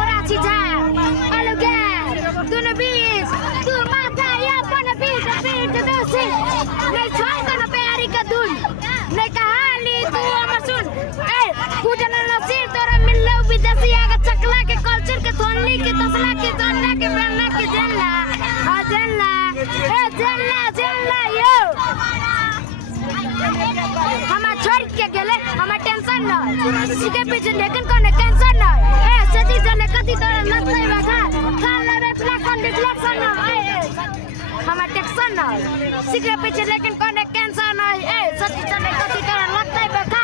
Ora cica, alugar, tu no bis, tu mata ya pana bis, tu dosi. Nei choi kana pyari ka dun, nei kahali tu amasun. Kujan nasi tora millo bidasi aga chakla ke culture ke thonli ke tasla ke janna ke banna ke janna, janna, janna yo. हमार छोड़ के गेले हमार tension न सिके पीछे लेकिन कोने टेंशन न सती जने कति तोरा लत नहीं बाखा खा लेबे फ्लैक्शन डिफ्लेक्शन न हमार टेंशन न सिके पीछे लेकिन कोने टेंशन न सती जने कति तोरा लत नहीं बाखा